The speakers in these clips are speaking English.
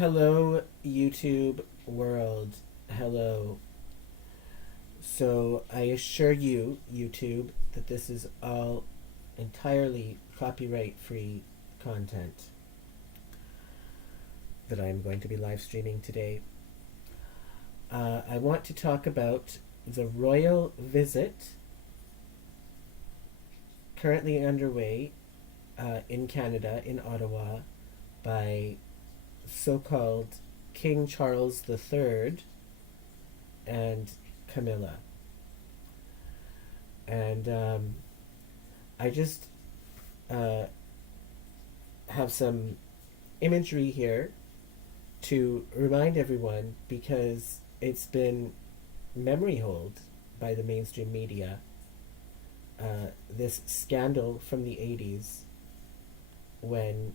Hello, YouTube world. Hello. So, I assure you, YouTube, that this is all entirely copyright free content that I am going to be live streaming today. I want to talk about the royal visit currently underway in Canada, in Ottawa, by so-called King Charles III and Camilla. And I just have some imagery here to remind everyone, because it's been memory holed by the mainstream media. This scandal from the 80s, when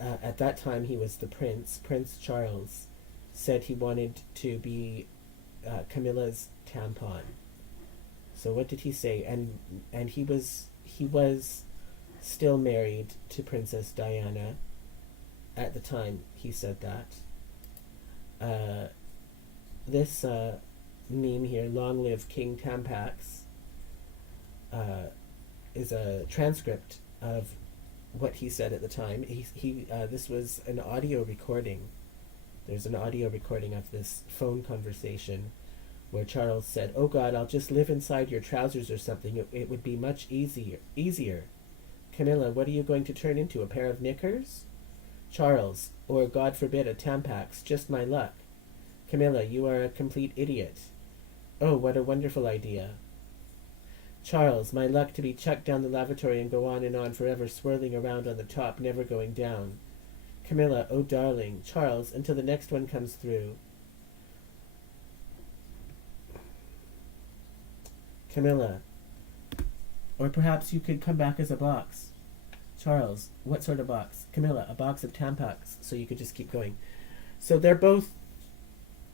at that time he was the Prince Charles, said he wanted to be Camilla's tampon. So what did he say? And he was still married to Princess Diana at the time he said that. This meme here, "Long live King Tampax," is a transcript of what he said at the time. This was an audio recording. There's an audio recording of this phone conversation where Charles said, "Oh God, I'll just live inside your trousers or something. It would be much easier. Camilla, what are you going to turn into? A pair of knickers? Charles, or God forbid, a Tampax. Just my luck. Camilla, you are a complete idiot. Oh, what a wonderful idea. Charles, my luck to be chucked down the lavatory and go on forever, swirling around on the top, never going down. Camilla, oh darling. Charles, until the next one comes through. Camilla, or perhaps you could come back as a box. Charles, what sort of box? Camilla, a box of Tampax, so you could just keep going." So they're both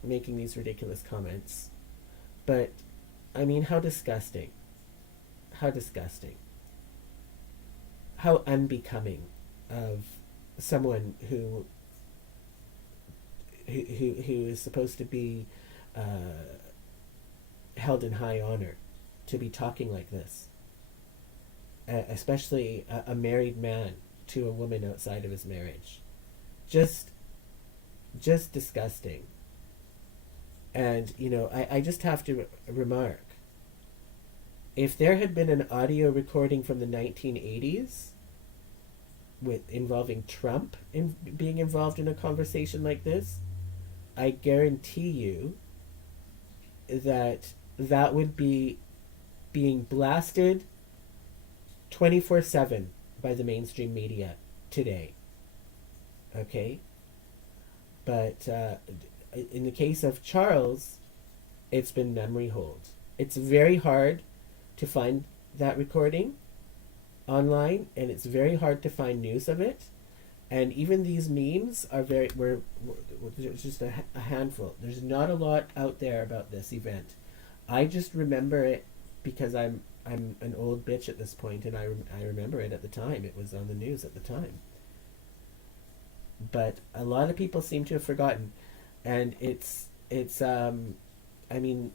making these ridiculous comments. But, I mean, how disgusting. How disgusting. How unbecoming of someone who is supposed to be held in high honor to be talking like this. Especially a married man to a woman outside of his marriage. Just disgusting. And, I just have to remark, if there had been an audio recording from the 1980s involving Trump being involved in a conversation like this, I guarantee you that would be being blasted 24/7 by the mainstream media today. Okay? But in the case of Charles, it's been memory holed. It's very hard to find that recording online, and it's very hard to find news of it. And even these memes are we're just a handful. There's not a lot out there about this event. I just remember it because I'm an old bitch at this point, and I remember it at the time. It was on the news at the time. But a lot of people seem to have forgotten, and it's I mean,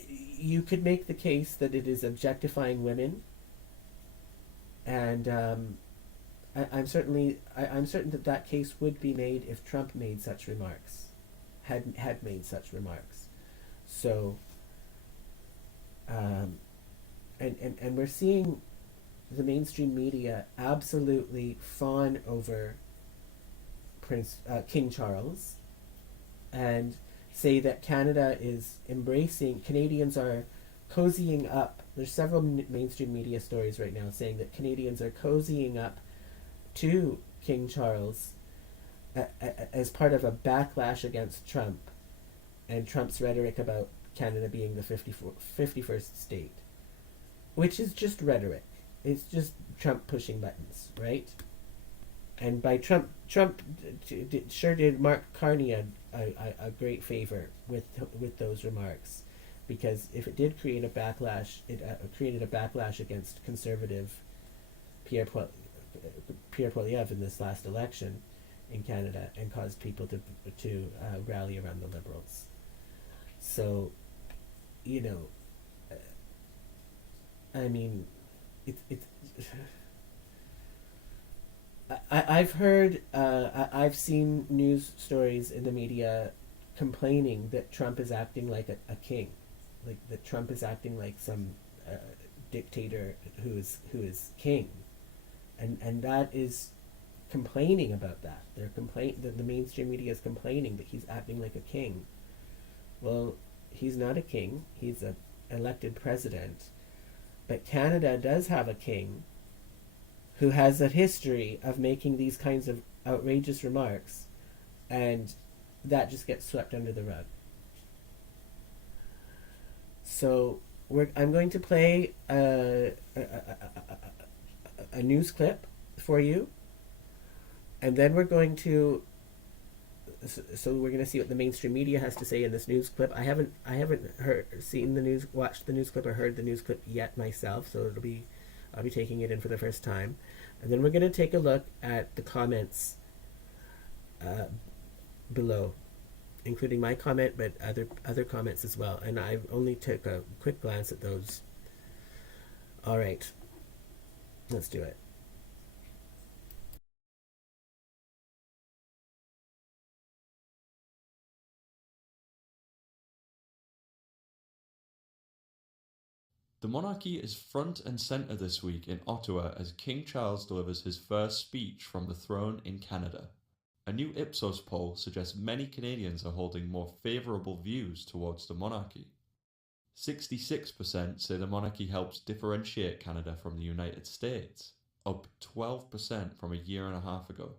you could make the case that it is objectifying women, and I'm certain that case would be made if Trump made such remarks, had made such remarks. So, and we're seeing the mainstream media absolutely fawn over King Charles, and say that Canadians are cozying up. There's several mainstream media stories right now saying that Canadians are cozying up to King Charles as part of a backlash against Trump and Trump's rhetoric about Canada being the 51st state, which is just rhetoric. It's just Trump pushing buttons, right? And by Trump sure did Mark Carney a great favor with those remarks, because if it did create a backlash, it created a backlash against conservative Pierre Poilievre in this last election in Canada and caused people to rally around the Liberals. So, you know, I mean, it I've heard, I've seen news stories in the media complaining that Trump is acting like a king, like that Trump is acting like some dictator who is king, and that is complaining about that. The mainstream media is complaining that he's acting like a king. Well, he's not a king. He's a elected president, but Canada does have a king who has a history of making these kinds of outrageous remarks, and that just gets swept under the rug. So I'm going to play a news clip for you, and then we're going to see what the mainstream media has to say in this news clip. I haven't watched the news clip, or heard the news clip yet myself, so I'll be taking it in for the first time. And then we're going to take a look at the comments below, including my comment, but other comments as well. And I only took a quick glance at those. All right, let's do it. The monarchy is front and centre this week in Ottawa as King Charles delivers his first speech from the throne in Canada. A new Ipsos poll suggests many Canadians are holding more favourable views towards the monarchy. 66% say the monarchy helps differentiate Canada from the United States, up 12% from a year and a half ago.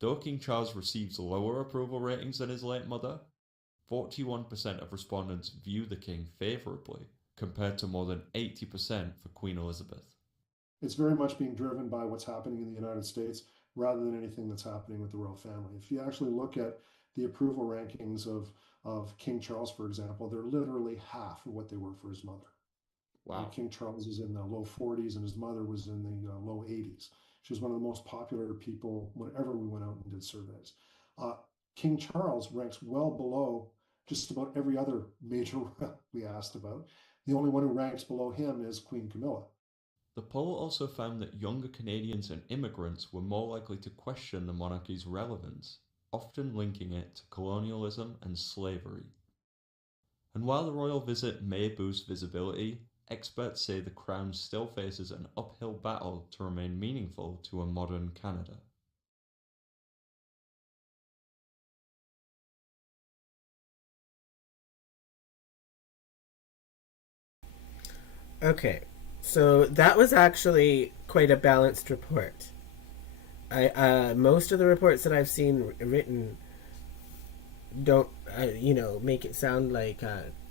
Though King Charles receives lower approval ratings than his late mother, 41% of respondents view the king favourably, compared to more than 80% for Queen Elizabeth. It's very much being driven by what's happening in the United States rather than anything that's happening with the royal family. If you actually look at the approval rankings of King Charles, for example, they're literally half of what they were for his mother. Wow. King Charles is in the low 40s and his mother was in the low 80s. She was one of the most popular people whenever we went out and did surveys. King Charles ranks well below just about every other major we asked about. The only one who ranks below him is Queen Camilla. The poll also found that younger Canadians and immigrants were more likely to question the monarchy's relevance, often linking it to colonialism and slavery. And while the royal visit may boost visibility, experts say the crown still faces an uphill battle to remain meaningful to a modern Canada. Okay, so that was actually quite a balanced report. Most of the reports that I've seen written don't make it sound like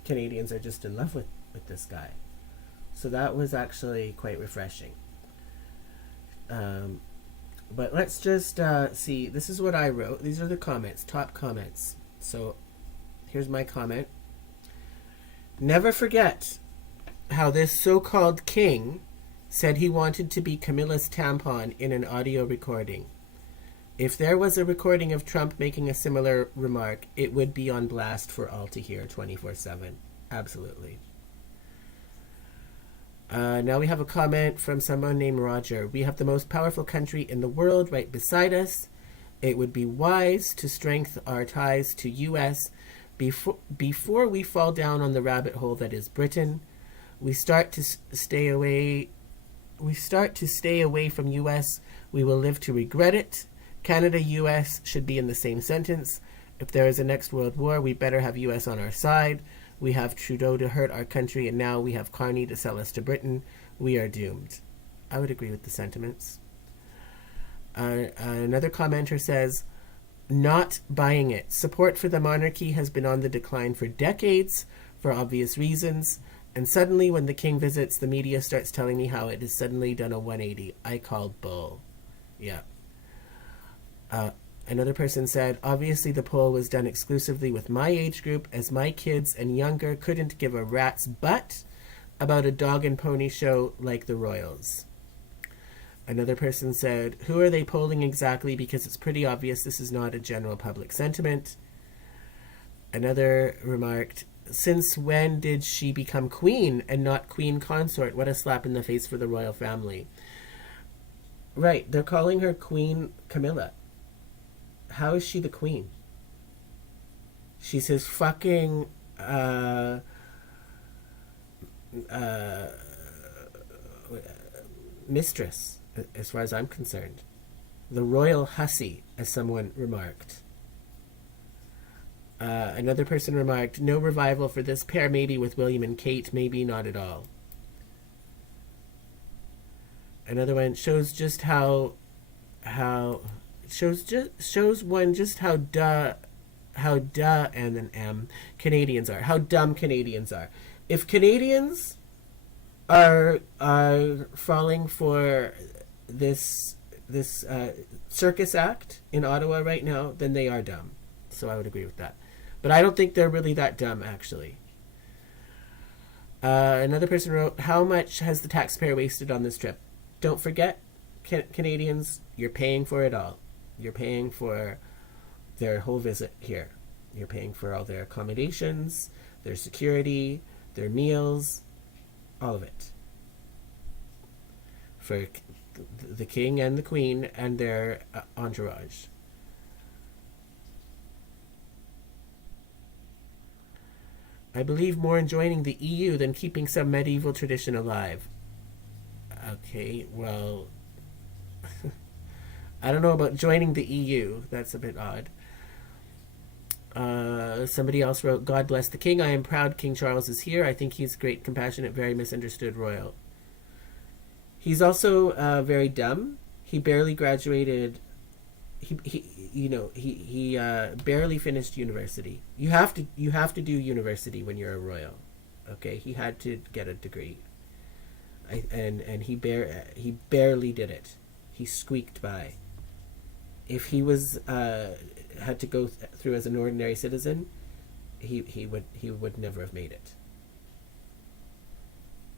Canadians are just in love with this guy. So that was actually quite refreshing. But let's just see. This is what I wrote. These are the comments, top comments. So here's my comment. Never forget how this so-called king said he wanted to be Camilla's tampon in an audio recording. If there was a recording of Trump making a similar remark, it would be on blast for all to hear 24/7. Absolutely. Now we have a comment from someone named Roger. We have the most powerful country in the world right beside us. It would be wise to strengthen our ties to U.S. before we fall down on the rabbit hole that is Britain. We start to stay away from U.S., we will live to regret it. Canada, U.S. should be in the same sentence. If there is a next world war, we better have U.S. on our side. We have Trudeau to hurt our country, and now we have Carney to sell us to Britain. We are doomed. I would agree with the sentiments. Another commenter says, not buying it. Support for the monarchy has been on the decline for decades, for obvious reasons. And suddenly, when the king visits, the media starts telling me how it has suddenly done a 180. I call bull. Yeah. Another person said, obviously the poll was done exclusively with my age group, as my kids and younger couldn't give a rat's butt about a dog and pony show like the Royals. Another person said, who are they polling exactly? Because it's pretty obvious this is not a general public sentiment. Another remarked, since when did she become queen and not queen consort? What a slap in the face for the royal family. Right, they're calling her Queen Camilla. How is she the queen? She's his fucking mistress, as far as I'm concerned. The royal hussy, as someone remarked. Another person remarked, no revival for this pair, maybe with William and Kate, maybe not at all. Another one shows just how shows one just how duh and an M Canadians are, how dumb Canadians are. If Canadians are falling for this circus act in Ottawa right now, then they are dumb. So I would agree with that. But I don't think they're really that dumb, actually. Another person wrote, how much has the taxpayer wasted on this trip? Don't forget, Canadians, you're paying for it all. You're paying for their whole visit here. You're paying for all their accommodations, their security, their meals, all of it. For the king and the queen and their entourage. I believe more in joining the EU than keeping some medieval tradition alive. Okay, well, I don't know about joining the EU. That's a bit odd. Somebody else wrote, God bless the king. I am proud King Charles is here. I think he's great, compassionate, very misunderstood royal. He's also very dumb. He barely graduated. He barely finished university. You have to do university when you're a royal. Okay, he had to get a degree. And he barely did it. He squeaked by. If he was had to go through as an ordinary citizen, he would never have made it.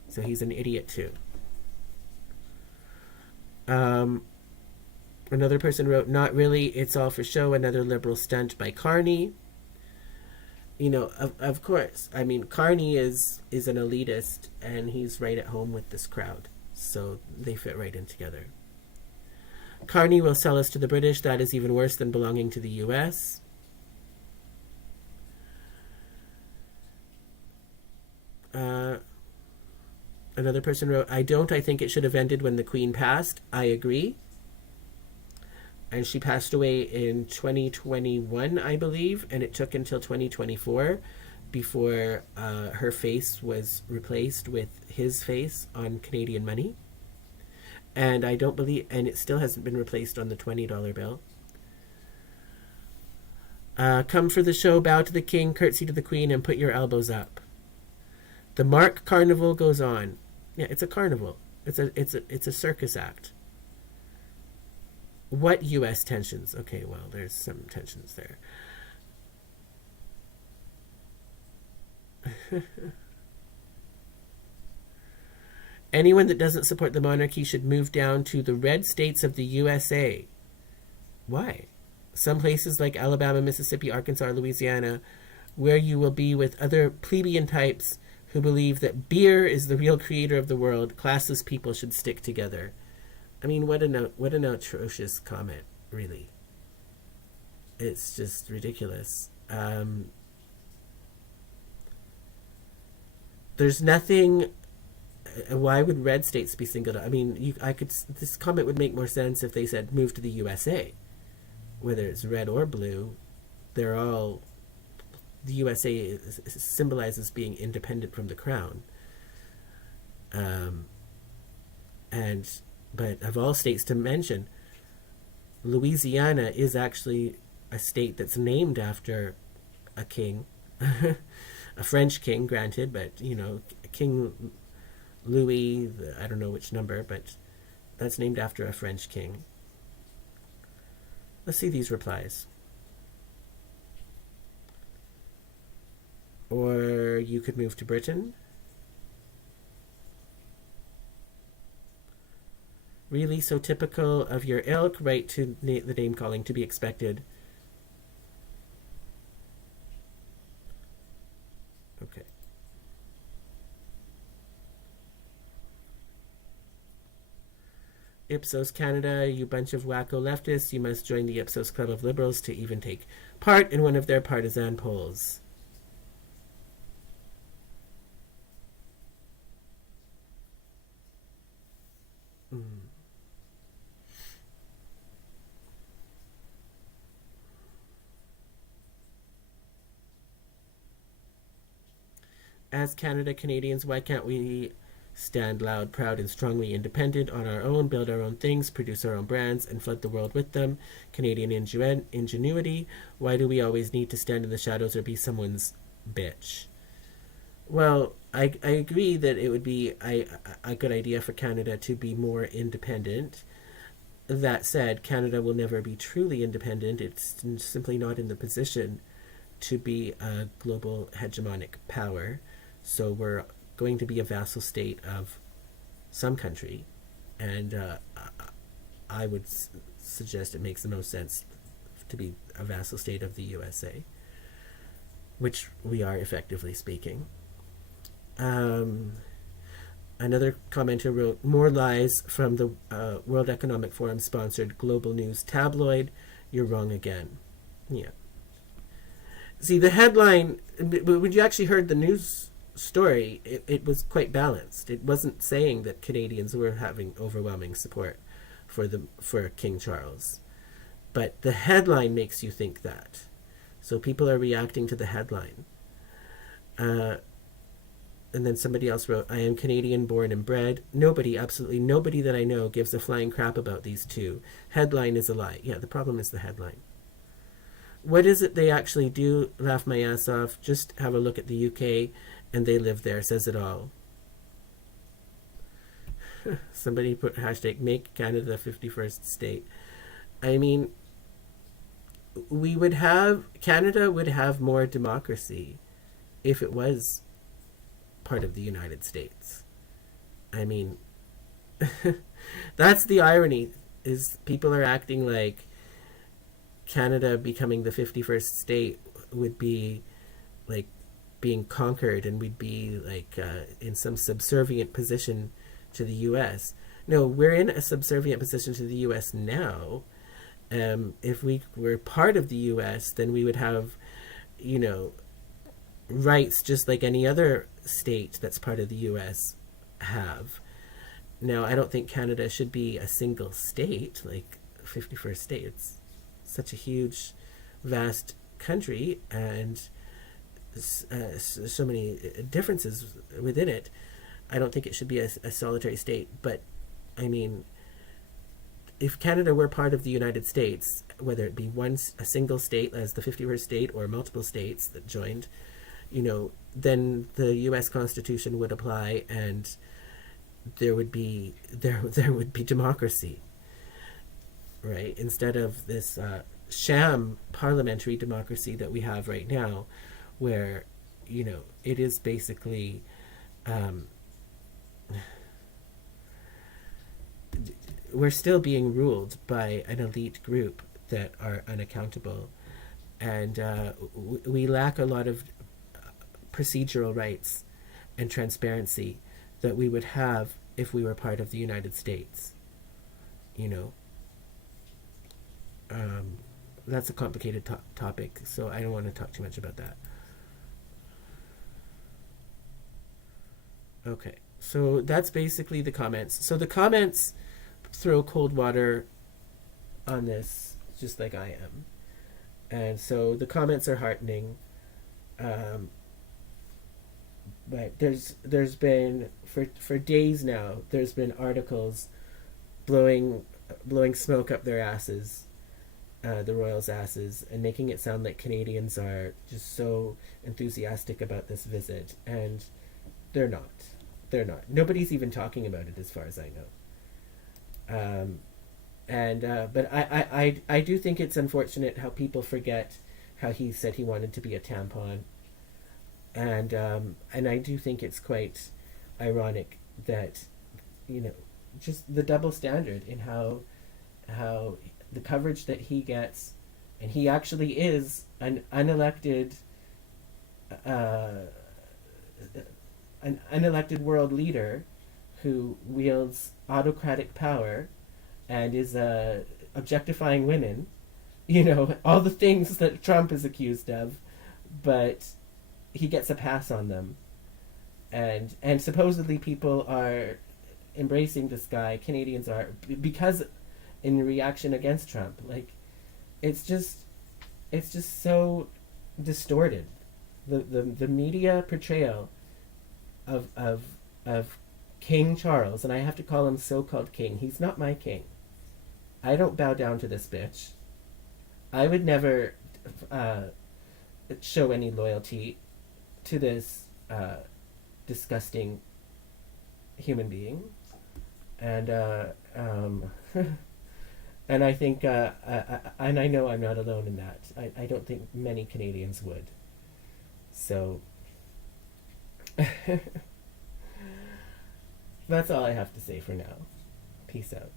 So he's an idiot too. Another person wrote, not really, it's all for show, another liberal stunt by Carney. You know, of course. I mean, Carney is an elitist, and he's right at home with this crowd. So they fit right in together. Carney will sell us to the British. That is even worse than belonging to the US. Another person wrote, I think it should have ended when the Queen passed. I agree. And she passed away in 2021, I believe, and it took until 2024 before her face was replaced with his face on Canadian money. And I don't believe, and it still hasn't been replaced on the $20 bill. Come for the show, bow to the king, curtsy to the queen, and put your elbows up. The Mark Carnival goes on. Yeah, it's a carnival. It's a circus act. What U.S. tensions? Okay, well, there's some tensions there. Anyone that doesn't support the monarchy should move down to the red states of the USA. Why? Some places like Alabama, Mississippi, Arkansas, Louisiana, where you will be with other plebeian types who believe that beer is the real creator of the world. Classless people should stick together. I mean, what an atrocious comment, really. It's just ridiculous. There's nothing. Why would red states be singled out? I mean, this comment would make more sense if they said move to the USA. Whether it's red or blue, they're all. The USA symbolizes being independent from the crown. But of all states to mention, Louisiana is actually a state that's named after a king, a French king, granted, but King Louis, I don't know which number, but that's named after a French king. Let's see these replies. Or you could move to Britain. Really so typical of your ilk, right to the name calling to be expected. Okay. Ipsos Canada, you bunch of wacko leftists, you must join the Ipsos Club of Liberals to even take part in one of their partisan polls. Mm. As Canada Canadians, why can't we stand loud, proud, and strongly independent on our own, build our own things, produce our own brands, and flood the world with them? Canadian ingenuity. Why do we always need to stand in the shadows or be someone's bitch? Well, I agree that it would be a good idea for Canada to be more independent. That said, Canada will never be truly independent. It's simply not in the position to be a global hegemonic power. So we're going to be a vassal state of some country. And I would suggest it makes the most sense to be a vassal state of the USA, which we are, effectively speaking. Another commenter wrote, more lies from the World Economic Forum sponsored Global News tabloid. You're wrong again. Yeah. See, the headline, when you actually heard the news story, it was quite balanced. It wasn't saying that Canadians were having overwhelming support for King Charles. But the headline makes you think that. So people are reacting to the headline. And then somebody else wrote, I am Canadian born and bred. Nobody, absolutely nobody that I know gives a flying crap about these two. Headline is a lie. Yeah, the problem is the headline. What is it they actually do? Laugh my ass off. Just have a look at the UK and they live there. Says it all. Somebody put hashtag make Canada the 51st state. I mean, Canada would have more democracy if it was part of the United States. I mean, that's the irony, is people are acting like Canada becoming the 51st state would be like being conquered and we'd be like in some subservient position to the US. No, we're in a subservient position to the US now. If we were part of the US, then we would have, rights just like any other state that's part of the US have. Now, I don't think Canada should be a single state, like 51st state. It's such a huge, vast country and so many differences within it. I don't think it should be a solitary state. But, I mean, if Canada were part of the United States, whether it be a single state as the 51st state or multiple states that joined, then the U.S. Constitution would apply, and there would be democracy, right? Instead of this sham parliamentary democracy that we have right now, where it is basically we're still being ruled by an elite group that are unaccountable, and we lack a lot of procedural rights and transparency that we would have if we were part of the United States. That's a complicated topic, so I don't want to talk too much about that. Okay, so that's basically the comments. So the comments throw cold water on this, just like I am. And so the comments are heartening. But there's been for days now, there's been articles blowing smoke up their asses, the royals' asses, and making it sound like Canadians are just so enthusiastic about this visit, and they're not. They're not. Nobody's even talking about it, as far as I know. But I do think it's unfortunate how people forget how he said he wanted to be a tampon. And I do think it's quite ironic that just the double standard in how the coverage that he gets, and he actually is uh, an unelected world leader who wields autocratic power and is objectifying women, all the things that Trump is accused of, but he gets a pass on them. And supposedly people are embracing this guy, Canadians are, because in reaction against Trump. Like, it's just so distorted. The media portrayal of King Charles, and I have to call him so-called king. He's not my king. I don't bow down to this bitch. I would never show any loyalty to this disgusting human being, and and I think and I know I'm not alone in that. I don't think many Canadians would. So that's all I have to say for now. Peace out.